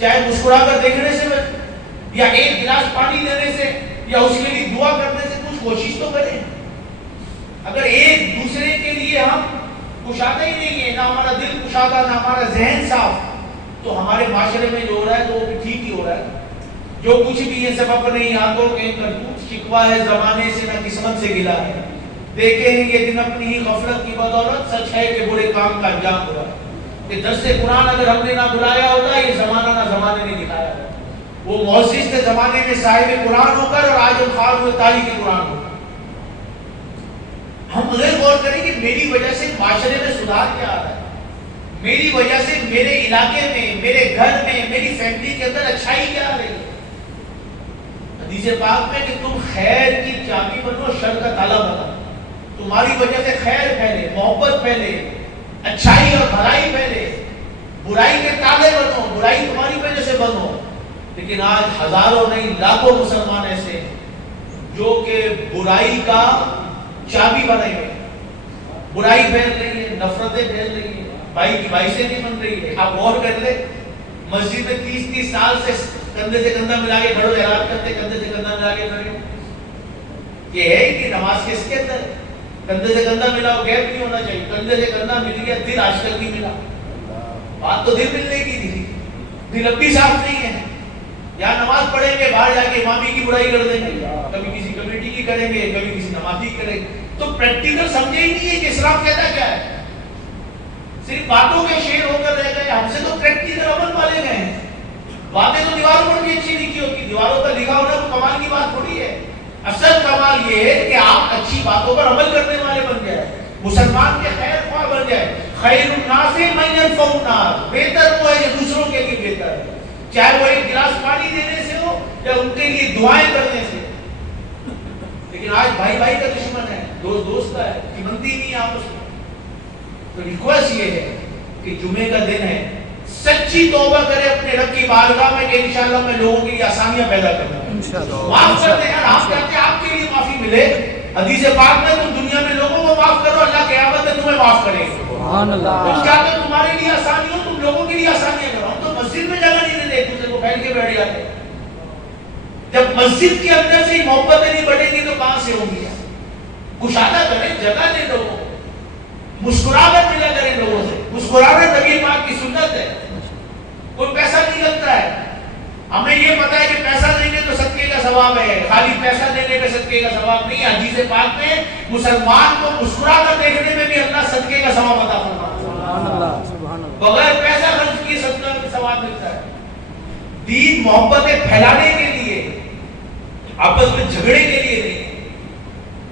چاہے مسکرا کر دیکھنے سے یا ایک گلاس پانی دینے سے یا اس کے لیے دعا کرنے سے کچھ کوشش تو کریں. اگر ایک دوسرے کے لیے ہم کشادہ ہی نہیں ہے، نہ ہمارا دل کشادہ، نہ ہمارا ذہن صاف، تو ہمارے معاشرے میں جو ہو رہا ہے تو وہ بھی ٹھیک ہی ہو رہا ہے. جو کچھ بھی یہ سبب نہیں آنکھوں کے کرتوت شکوا ہے زمانے سے، نہ قسمت سے گلا ہے. دیکھیں گے یہ دن اپنی ہی غفلت کی بدولت، سچ ہے کہ برے کام کا انجام ہوا. کہ درس قرآن اگر ہم نے نہ بلایا ہوتا، یہ زمانہ نہ زمانے نے دکھایا ہوتا. وہ معزز تھے زمانے میں صاحب قرآن ہو کر، اور آج ہم خوار ہوئے تاریخ قرآن ہو کر. ہم اگر غور کریں کہ میری وجہ سے معاشرے میں سدھار کیا آ رہا ہے، میری وجہ سے میرے علاقے میں، میرے گھر میں، میری فیملی کے اندر اچھائی کیا آ رہی ہے. حدیث پاک میں کہ تم خیر کی چابی بنو، شر کا تالا بنو. تمہاری وجہ سے خیر پھیلے، محبت پھیلے، اچھائی اور بھلائی پھیلے. برائی کے تالے بنو، برائی تمہاری وجہ سے بنو. لیکن آج ہزاروں نہیں لاکھوں مسلمان ایسے جو کہ برائی کا چابی بنے ہوئے. برائی پھیل رہی ہے، نفرتیں پھیل رہی ہیں، بھائی کی بھائی سے نہیں بن رہی ہے. آپ غور کر لیں، مسجد میں 30 سال سے کندھے سے کندھا ملا کے کھڑے اعلان کرتے، کندھے سے کندھا ملا کے کھڑے. یہ ہے کہ نماز کس کے اندر کندھے سے کندھا ملا ہو، غیب نہیں ہونا چاہیے. کندھے سے کندھا مل گیا، دل آج تک نہیں ملا. بات تو دل ملنے کی تھی، دل اب بھی صاف نہیں ہے. یا نماز پڑھیں گے، باہر جا کے امامی کی برائی کر دیں گے، کبھی کسی کمیٹی کی کریں گے، کبھی کسی نمازی کی کریں گے. تو پریکٹیکل سمجھے ہی نہیں ہے کہ اسلام کہتا کیا ہے. صرف باتوں کے شعر ہو کر رہ گئے. ہم سے تو پریکٹیکل عمل والے گئے ہیں. باتیں تو دیواروں پر بھی اچھی لکھی ہوتی، دیواروں پر لکھا ہونا کوئی کمال کی بات تھوڑی ہے. اصل کمال یہ ہے کہ آپ اچھی باتوں پر عمل کرنے والے بن جائیں، مسلمان کے خیر خواہ بن جائیں. خیر الناس من ينفع الناس، بہتر وہ ہے جو دوسروں کے لیے بہتر ہے، چاہے وہ ایک گلاس پانی دینے سے ہو یا ان کے لیے دعائیں کرنے سے. لیکن آج بھائی بھائی کا دشمن ہے، دوست دوست کا ہے، کہ بنتی نہیں آپس میں. تو ریکویسٹ یہ ہے کہ جمعے کا دن ہے، سچی توبہ کرے اپنے رب کی بارگاہ میں کہ انشاءاللہ میں لوگوں کے لیے آسانیاں پیدا کروں. معاف کر دیں یار، آپ کہتے ہیں آپ کے لیے معافی ملے. حدیث پاک میں تم دنیا میں لوگوں کو معاف کرو، اللہ قیامت میں تمہیں معاف کرے گا. سبحان اللہ. تم چاہتے ہو تمہارے لیے آسانی ہو، تم لوگوں کے لیے آسانیاں کرو. ہم تو مسجد میں جگہ نہیں دیتے، ایک دوسرے کو پھیل کے بیٹھ جاتے. جب مسجد کے اندر سے ہی محبتیں نہیں بڑھیں گی تو کہاں سے ہوں گی؟ کشادہ کریں، جگہ دیں لوگوں کو، مسکرا کر ملا کریں لوگوں سے. مسکرانا نبی پاک کی سنت ہے. کوئی پیسہ نہیں لگتا ہے. ہمیں یہ پتا ہے کہ پیسہ دیں گے تو صدقے کا ثواب ہے، خالی پیسہ دینے میں صدقے کا ثواب نہیں. حدیث پاک میں مسلمان کو مسکرا کر دیکھنے میں بھی اللہ صدقے کا ثواب عطا فرماتا ہے. بغیر پیسہ خرچ کیے صدقہ کا ثواب ملتا ہے. دین محبتیں پھیلانے کے لیے، آپس میں جھگڑے کے لیے نہیں.